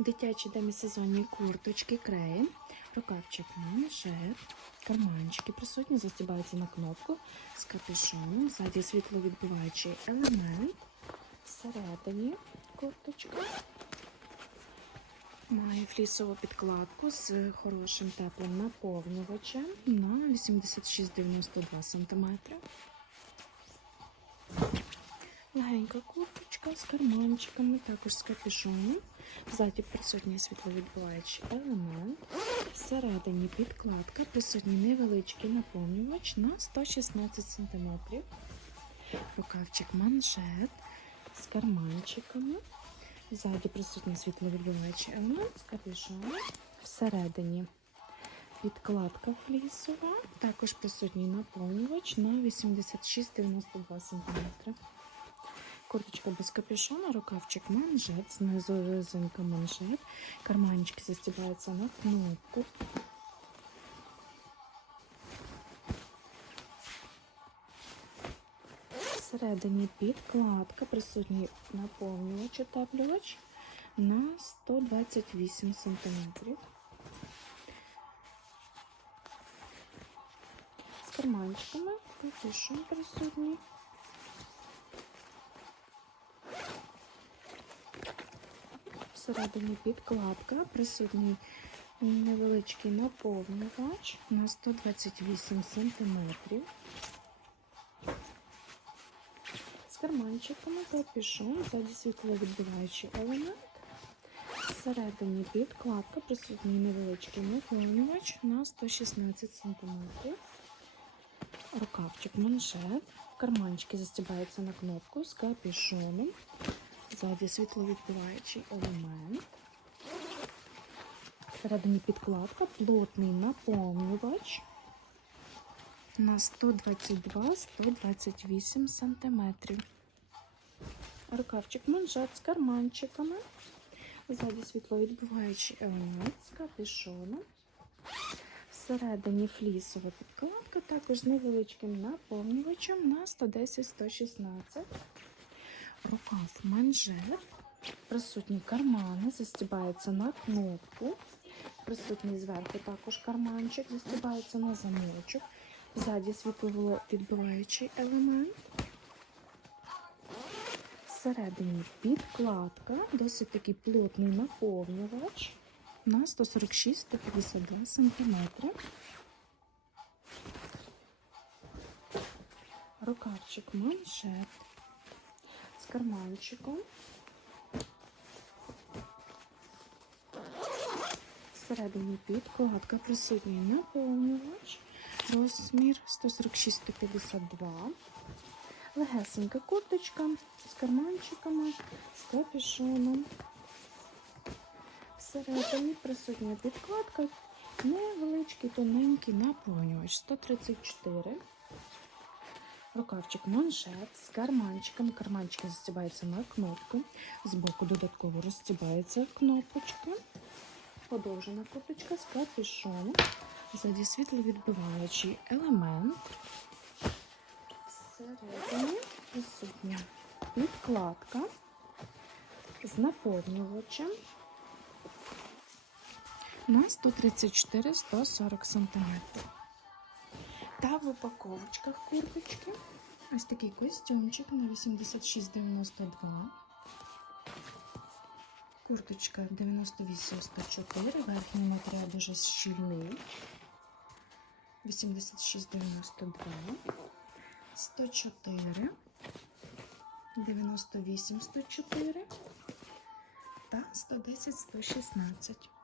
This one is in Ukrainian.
Дитячі демісезонні курточки, крейн, рукавчик манжет, карманчики присутні, застібаються на кнопку з капюшоном, ззаді світловідбиваючий елемент, всередині курточка. Має флісову підкладку з хорошим теплим наповнювачем на 86-92 см. Легенька курточка з карманчиками, також з капюшоном. Ззаді присутній світловідбиваючий елемент. Всередині підкладка, присутній невеличкий наповнювач на 116 см. Рукавчик манжет з карманчиками. Ззаді присутній світловідбиваючий елемент з капюшоном. Всередині підкладка флісова, також присутній наповнювач на 86-92 см. Курточка без капюшона, рукавчик манжет, знизу резинка манжет, карманчики застібаються на кнопку. Всередині підкладка, присутній наповнювач, утеплювач на 128 см. З карманчиками, капюшон присутній. Всередині підкладка, присутній невеличкий наповнювач на 128 см. З карманчиками капюшон, ззаді світловідбиваючий елемент. Всередині підкладка, присутній невеличкий наповнювач на 116 см. Рукавчик манжет. Карманчики застібаються на кнопку з капюшоном. Ззаді світловідбиваючий елемент. Всередині підкладка, плотний наповнювач на 122-128 см. Рукавчик манжет з карманчиками. Ззаді світловідбиваючий елемент з капюшоном. Всередині флісова підкладка, також з невеличким наповнювачем на 110-116 рукав манжет, присутні кармани, застібається на кнопку, присутній зверху також карманчик, застібається на замочок, ззаді світловідбиваючий елемент. Всередині підкладка, досить такий плотний наповнювач на 146-152 см. Рукавчик манжет карманчиком. Всередині підкладка присутній наповнювач, розмір 146-152. Легесенька курточка з карманчиками, з капюшоном. Всередині присутня підкладка, невеличкий тоненький наповнювач 134. Рукавчик манжет з карманчиком. Карманчики застібаються на кнопку. Збоку додатково розстібається кнопочка. Подовжена курточка з капюшоном. Ззаді світловідбиваючий елемент. Всередині присутня підкладка з наповнювачем на 134-140 см. Та в упаковочках курточки. Ось такий костюмчик на 86,92. Курточка 98,104. Верхній матеріал дуже щільний. 86,92. 104. 98, та 110, 116.